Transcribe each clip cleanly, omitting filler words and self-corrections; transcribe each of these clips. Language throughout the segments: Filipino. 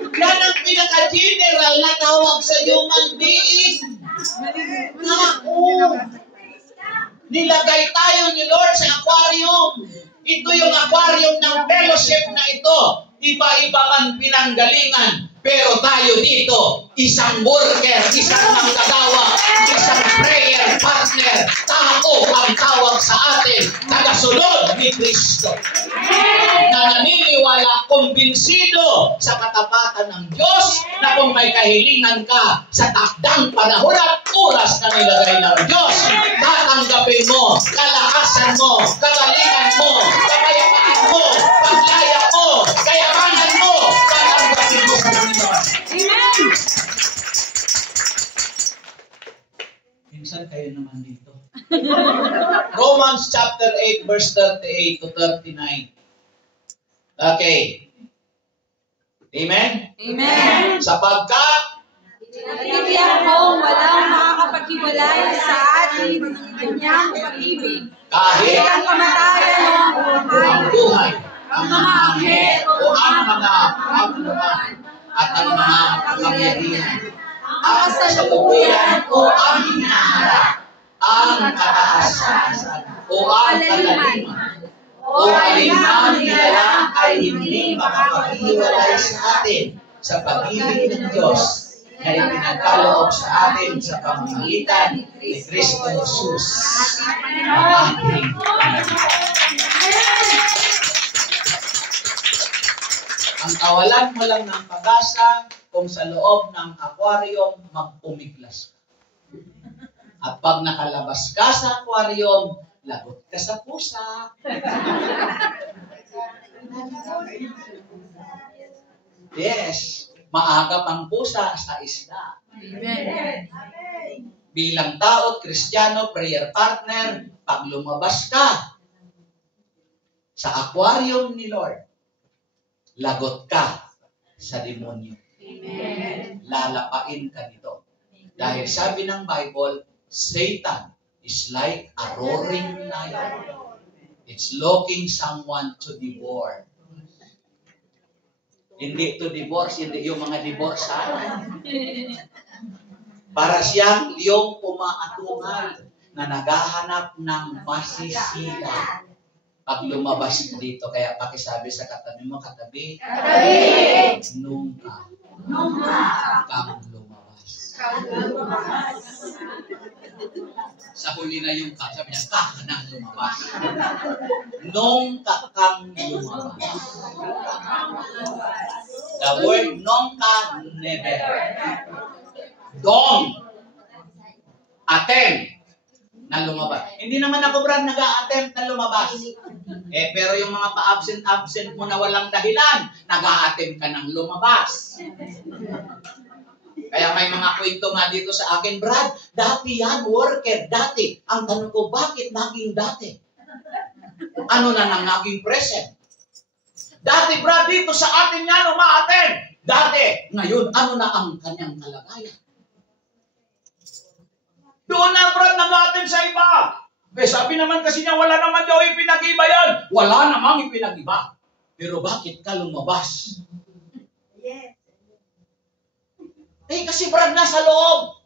Yan ang pinaka-general na tawag sa human being. Nilagay tayo ni Lord sa aquarium. Ito yung aquarium ng fellowship na ito. Iba-iba man pinanggalingan. Pero tayo dito, isang worker, isang manggagawa, isang prayer partner. Tao ang tawag sa atin, tagasunod ni Kristo. Na naniniwala, kumbinsido sa katapatan ng Diyos na kung may kahilingan ka sa takdang panahon at oras na nilagay ng Diyos, tatanggapin mo, kalakasan mo, kagalingan mo, kapayapaan mo, paglaya mo, kayamanan mo, tatanggapin mo sa Panginoon. Amen! Minsan kayo naman dito. Romans chapter 8 verse 38 to 39. Okay. Amen? Amen. Sapagkat natigiyan kong walang makakapaghiwalay sa atin ng kanyang pag-ibig. Kahit ang kamatayan o ang buhay, ang mga anghel o ang mga kapuluhan, at ang mga kapangyarihan, ang kasalukuyan o ang hinaharap, ang kataasan o ang kalaliman, o alinman nila ay hindi makapaghiwalay sa atin sa pag-ibig ng Diyos na ipinagkaloob sa atin sa pamamagitan ni Kristo Jesus, ang ating Panginoon. Ang kawalan mo lang ng pag-asa kung sa loob ng aquarium magpumiglas ka. At pag nakalabas ka sa aquarium, lagot ka sa pusa. Yes, maagap ang pusa sa isda. Amen. Bilang tao at Kristiyano, prayer partner, pag lumabas ka sa aquarium ni Lord, lagot ka sa demonyo. Amen. Lalapain ka nito. Dahil sabi ng Bible, Satan is like a roaring lion. It's looking someone to devour. Hindi to divorce, hindi yung mga divorcean. Para siyang liyong umaatungal na naghahanap ng masisila. Pag lumabas ka dito, kaya pakisabi sa katabi mo, katabi, nunca kang lumabas. Sa huli na yung ka, sabi niya, ka nang lumabas. Nunca kang lumabas. The word nunca, never. Don't attempt na lumabas. Hindi naman ako, Brad, nag-a-attempt na lumabas. Pero yung mga pa-absent mo na walang dahilan, nag-a-attempt ka ng lumabas. Kaya may mga kwento nga dito sa akin, Brad, dati yan, worker, dati. Ang tanong ko, bakit naging dati? Ano na nang naging present? Dati, Brad, dito sa atin yan, uma-attend. Dati. Ngayon, ano na ang kanyang kalagayan? Doon na, Brad, nag-attend sa iba. Sabi naman kasi niya, wala naman daw ipinag-iba yan. Wala namang ipinag-iba. Pero bakit ka lumabas? Yes. Kasi, Brad, nasa loob.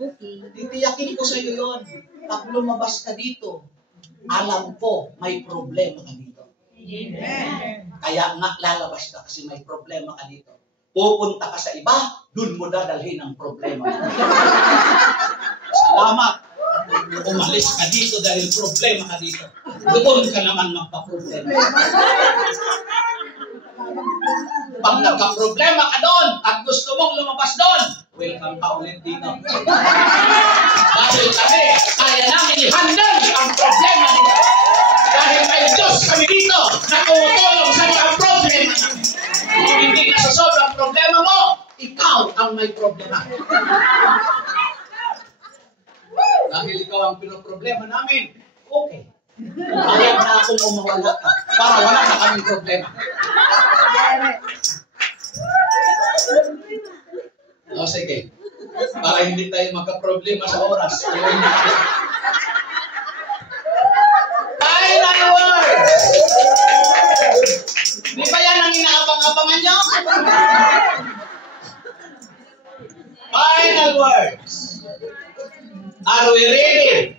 Okay. Titiyakin ko sa iyo yun. Pag lumabas ka dito, alam ko may problema ka dito. Amen. Kaya nga lalabas ka kasi may problema ka dito. Pupunta ka sa iba, dun mo dadalhin ang problema. Salamat. Umalis ka dito dahil problema ka dito. Doon ka naman magpa-problema. Pag nagka-problema ka doon at gusto mong lumabas doon, welcome pa ulit dito. Dahil kami, kaya namin i-handle ang problema dito. Dahil may Diyos kami dito na tumutulong sa mga problema namin. Kung hindi nasasolve ang problema mo, ikaw ang may problema. Dahil ikaw ang pinoproblema namin, okay. Ayaw na akong umawala ka para wala na kaming problema. O sige, para hindi tayo magka-problema sa oras. Final words! Are we ready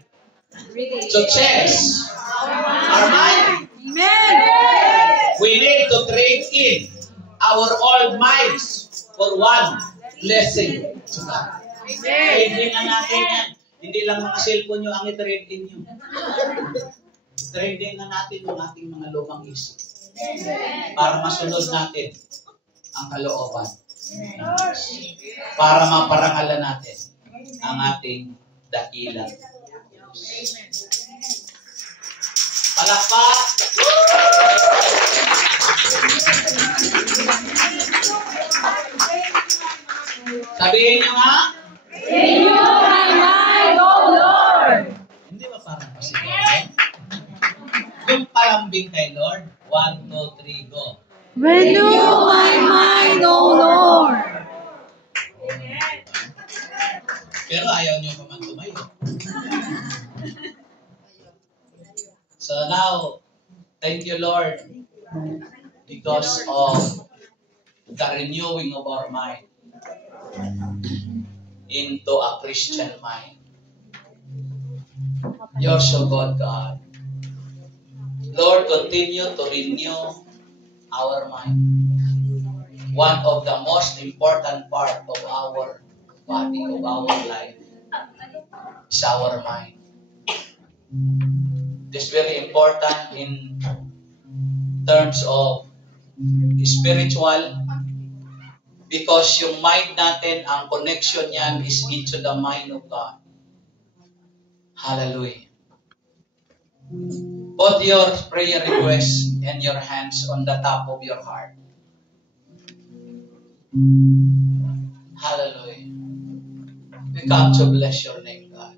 to change our mind? We need to trade in our old minds for one blessing to God. Trade in na natin yan. Hindi lang mga cellphone nyo ang i-trade in nyo. Trade in na natin yung ating mga lumang isip. Para masunod natin ang kalooban. Para maparangalan natin ang ating dakilang. Palakpak! Sabihin nyo nga. Renew my mind, O Lord. Hindi ba parang pasigaw? Yung palambing kay Lord. 1, 2, 3, go. Renew my mind, O Lord. Pero ayaw nyo pa man tumayo. So now, thank you Lord because of the renewing of our mind into a Christian mind. You're so good, God. Lord, continue to renew our mind. One of the most important part of our body, of our life, is our mind. This is very important in terms of spiritual because yung mind natin, ang connection niyan is into the mind of God. Hallelujah. Put your prayer requests and your hands on the top of your heart. Hallelujah. We come to bless your name, God.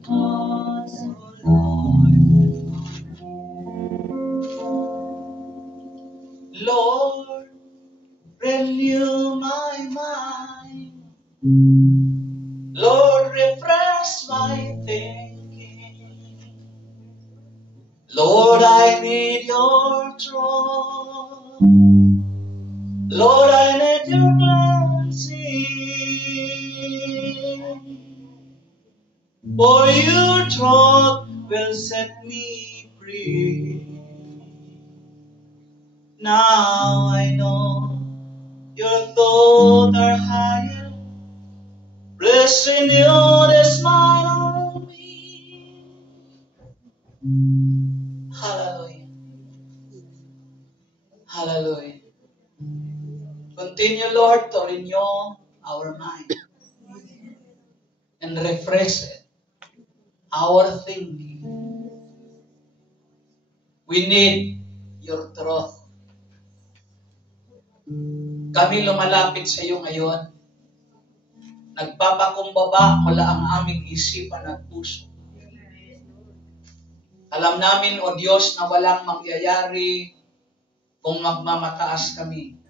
cause, O Lord. Lord, renew my mind. Lord, refresh my thinking. Lord, I need your truth. Lord, I need your cleansing. For your truth will set me free. Now I know your thoughts are higher. Please renew this mind on me. Hallelujah. Hallelujah. Continue, Lord, to renew our mind and refresh it, our thinking. We need your truth. Kami lumalapit sa iyo ngayon. Nagpapakumbaba mula ang aming isipan at puso. Alam namin, O Diyos, na walang mangyayari kung magmamataas kami.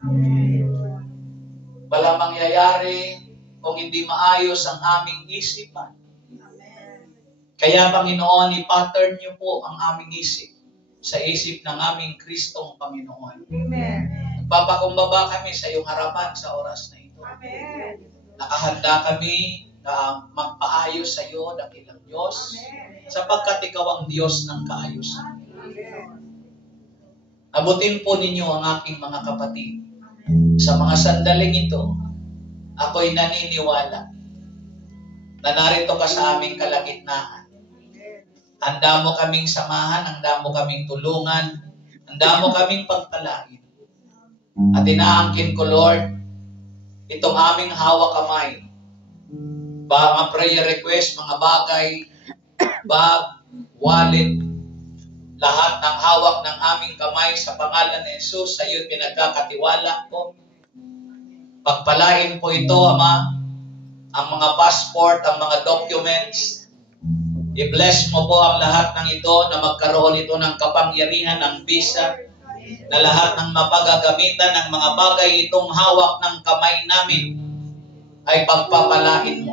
Walang mangyayari kung hindi maayos ang aming isipan. Kaya, Panginoon, i-pattern niyo po ang aming isip sa isip ng aming Kristong Panginoon. Nagpapakumbaba kami sa iyong harapan sa oras na ito. Nakahanda kami na magpaayos sa iyo, dakilang Diyos, sapagkat ikaw ang Diyos ng kaayusan. Abutin po ninyo ang aking mga kapatid. Sa mga sandaling ito, ako'y naniniwala na narito ka sa aming kalagitnaan. Handa mo kaming samahan, handa mo kaming tulungan, handa mo kaming pagpalain. At inaangkin ko, Lord, itong aming hawak kamay, mga prayer request, mga bagay, bag, wallet, lahat ng hawak ng aming kamay sa pangalan ni Jesus, sa iyo pinagkakatiwala ko. Pagpalain po ito, Ama, ang mga passport, ang mga documents. I-bless mo po ang lahat ng ito na magkaroon ito ng kapangyarihan ng visa, na lahat ng mapagagamitan ng mga bagay itong hawak ng kamay namin ay pagpapalain mo.